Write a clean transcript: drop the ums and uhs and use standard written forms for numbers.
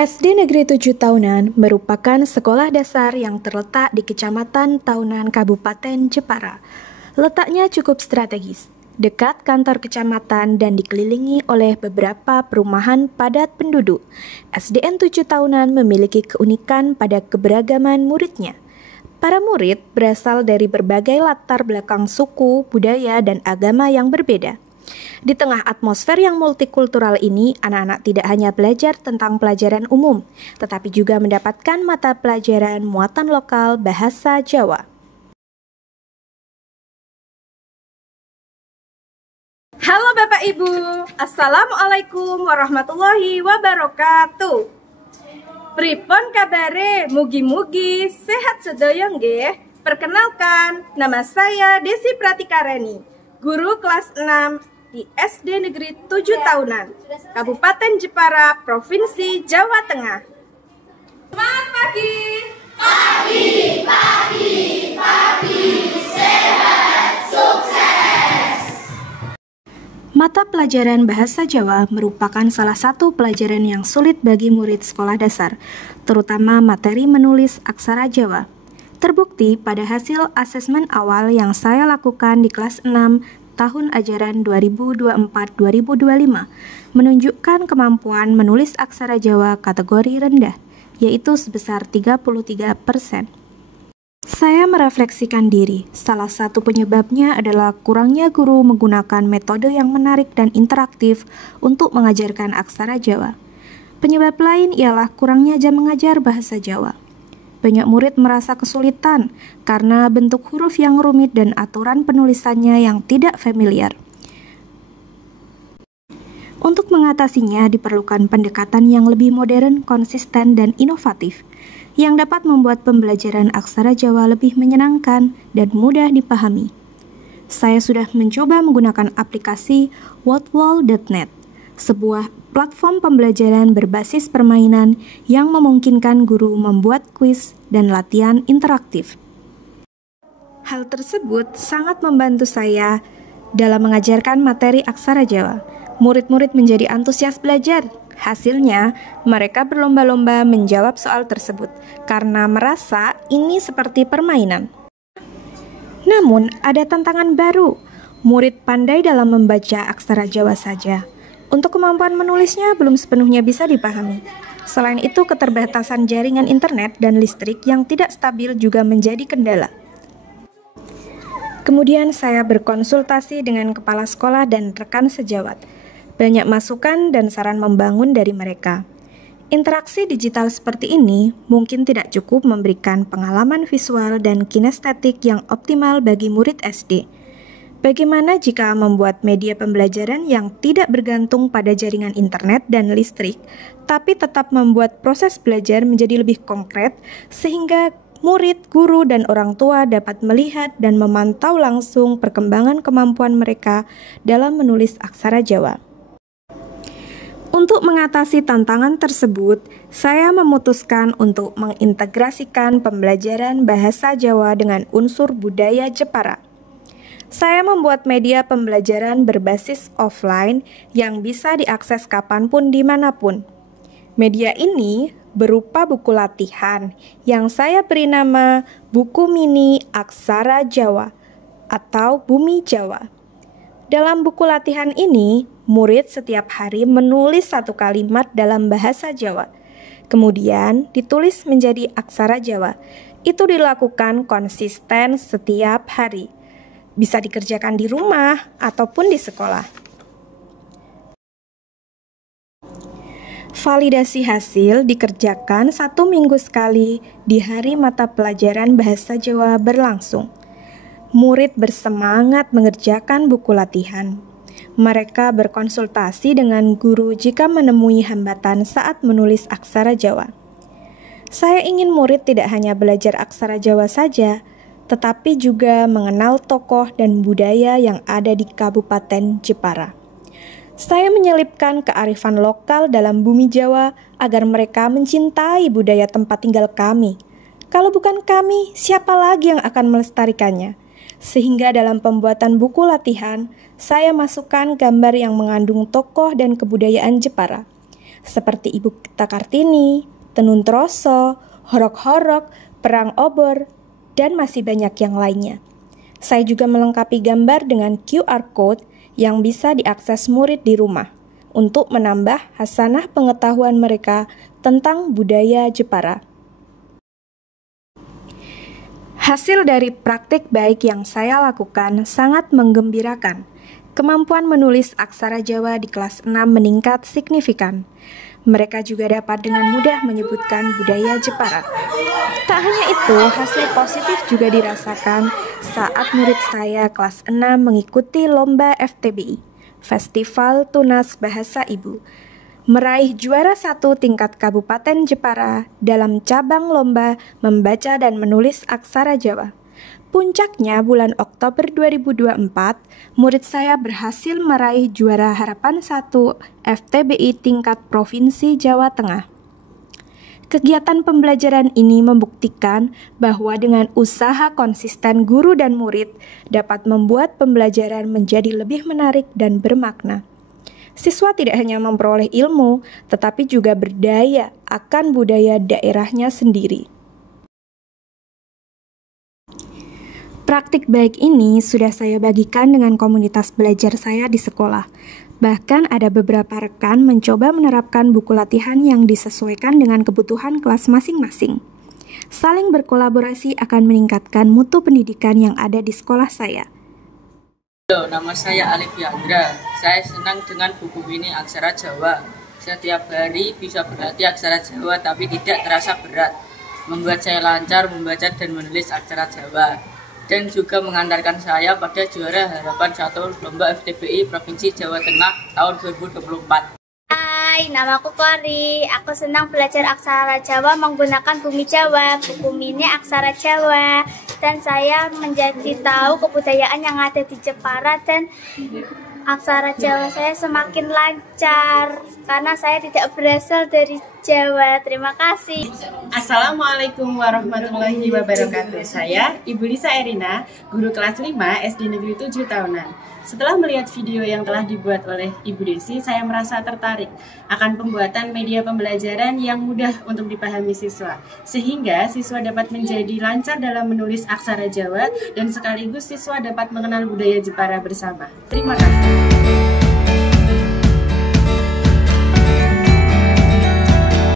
SD Negeri 7 Tahunan merupakan sekolah dasar yang terletak di Kecamatan Tahunan, Kabupaten Jepara. Letaknya cukup strategis, dekat kantor kecamatan dan dikelilingi oleh beberapa perumahan padat penduduk. SDN 7 Tahunan memiliki keunikan pada keberagaman muridnya. Para murid berasal dari berbagai latar belakang suku, budaya, dan agama yang berbeda. Di tengah atmosfer yang multikultural ini, anak-anak tidak hanya belajar tentang pelajaran umum, tetapi juga mendapatkan mata pelajaran muatan lokal bahasa Jawa. Halo Bapak Ibu, Assalamualaikum warahmatullahi wabarakatuh. Pripun kabare, mugi-mugi sehat sedaya nggih. Perkenalkan, nama saya Desi Pratikareni, guru kelas 6 di SD Negeri 7 Tahunan, Kabupaten Jepara, Provinsi Jawa Tengah. Selamat pagi. Pagi, sehat, sukses. Mata pelajaran bahasa Jawa merupakan salah satu pelajaran yang sulit bagi murid sekolah dasar, terutama materi menulis aksara Jawa. Terbukti pada hasil asesmen awal yang saya lakukan di kelas 6 tahun ajaran 2024-2025 menunjukkan kemampuan menulis aksara Jawa kategori rendah, yaitu sebesar 33%. Saya merefleksikan diri, salah satu penyebabnya adalah kurangnya guru menggunakan metode yang menarik dan interaktif untuk mengajarkan aksara Jawa. Penyebab lain ialah kurangnya jam mengajar bahasa Jawa. Banyak murid merasa kesulitan karena bentuk huruf yang rumit dan aturan penulisannya yang tidak familiar. Untuk mengatasinya diperlukan pendekatan yang lebih modern, konsisten, dan inovatif yang dapat membuat pembelajaran aksara Jawa lebih menyenangkan dan mudah dipahami. Saya sudah mencoba menggunakan aplikasi wordwall.net, sebuah platform pembelajaran berbasis permainan yang memungkinkan guru membuat kuis dan latihan interaktif. Hal tersebut sangat membantu saya dalam mengajarkan materi aksara Jawa. Murid-murid menjadi antusias belajar. Hasilnya, mereka berlomba-lomba menjawab soal tersebut karena merasa ini seperti permainan. Namun, ada tantangan baru. Murid pandai dalam membaca aksara Jawa saja. Untuk kemampuan menulisnya belum sepenuhnya bisa dipahami. Selain itu, keterbatasan jaringan internet dan listrik yang tidak stabil juga menjadi kendala. Kemudian saya berkonsultasi dengan kepala sekolah dan rekan sejawat. Banyak masukan dan saran membangun dari mereka. Interaksi digital seperti ini mungkin tidak cukup memberikan pengalaman visual dan kinestetik yang optimal bagi murid SD. Bagaimana jika membuat media pembelajaran yang tidak bergantung pada jaringan internet dan listrik, tapi tetap membuat proses belajar menjadi lebih konkret, sehingga murid, guru, dan orang tua dapat melihat dan memantau langsung perkembangan kemampuan mereka dalam menulis aksara Jawa. Untuk mengatasi tantangan tersebut, saya memutuskan untuk mengintegrasikan pembelajaran bahasa Jawa dengan unsur budaya Jepara. Saya membuat media pembelajaran berbasis offline yang bisa diakses kapanpun dimanapun. Media ini berupa buku latihan yang saya beri nama Buku Mini Aksara Jawa atau Bumi Jawa. Dalam buku latihan ini, murid setiap hari menulis satu kalimat dalam bahasa Jawa. Kemudian ditulis menjadi aksara Jawa. Itu dilakukan konsisten setiap hari. Bisa dikerjakan di rumah ataupun di sekolah. Validasi hasil dikerjakan 1 minggu sekali di hari mata pelajaran bahasa Jawa berlangsung. Murid bersemangat mengerjakan buku latihan. Mereka berkonsultasi dengan guru jika menemui hambatan saat menulis aksara Jawa. Saya ingin murid tidak hanya belajar aksara Jawa saja, tetapi juga mengenal tokoh dan budaya yang ada di Kabupaten Jepara. Saya menyelipkan kearifan lokal dalam Bumi Jawa agar mereka mencintai budaya tempat tinggal kami. Kalau bukan kami, siapa lagi yang akan melestarikannya? Sehingga dalam pembuatan buku latihan, saya masukkan gambar yang mengandung tokoh dan kebudayaan Jepara. seperti Ibu Kita Kartini, Tenun Troso, Horok-Horok, Perang Obor, dan masih banyak yang lainnya. Saya juga melengkapi gambar dengan QR Code yang bisa diakses murid di rumah untuk menambah hasanah pengetahuan mereka tentang budaya Jepara. Hasil dari praktik baik yang saya lakukan sangat menggembirakan. Kemampuan menulis aksara Jawa di kelas 6 meningkat signifikan. Mereka juga dapat dengan mudah menyebutkan budaya Jepara. Tak hanya itu, hasil positif juga dirasakan saat murid saya kelas 6 mengikuti lomba FTBI, Festival Tunas Bahasa Ibu, meraih juara 1 tingkat Kabupaten Jepara dalam cabang lomba membaca dan menulis aksara Jawa. Puncaknya bulan Oktober 2024, murid saya berhasil meraih juara harapan 1 FTBI tingkat Provinsi Jawa Tengah. Kegiatan pembelajaran ini membuktikan bahwa dengan usaha konsisten guru dan murid dapat membuat pembelajaran menjadi lebih menarik dan bermakna. Siswa tidak hanya memperoleh ilmu, tetapi juga berdaya akan budaya daerahnya sendiri. Praktik baik ini sudah saya bagikan dengan komunitas belajar saya di sekolah. Bahkan ada beberapa rekan mencoba menerapkan buku latihan yang disesuaikan dengan kebutuhan kelas masing-masing. Saling berkolaborasi akan meningkatkan mutu pendidikan yang ada di sekolah saya. Halo, nama saya Alif Yandra. Saya senang dengan buku ini Aksara Jawa. Setiap hari bisa berlatih aksara Jawa tapi tidak terasa berat. Membuat saya lancar membaca dan menulis aksara Jawa. Dan juga mengantarkan saya pada juara harapan 1 lomba FTBI Provinsi Jawa Tengah tahun 2024. Hai, namaku Kori. Aku senang belajar aksara Jawa menggunakan Bumi Jawa, buku mini aksara Jawa. Dan saya menjadi tahu kebudayaan yang ada di Jepara dan aksara Jawa saya semakin lancar karena saya tidak berasal dari Jawa. Terima kasih. Assalamualaikum warahmatullahi wabarakatuh. Saya Ibu Lisa Erina, guru kelas 5 SD Negeri 7 tahunan. Setelah melihat video yang telah dibuat oleh Ibu Desi, saya merasa tertarik akan pembuatan media pembelajaran yang mudah untuk dipahami siswa, sehingga siswa dapat menjadi lancar dalam menulis aksara Jawa dan sekaligus siswa dapat mengenal budaya Jepara bersama. Terima kasih.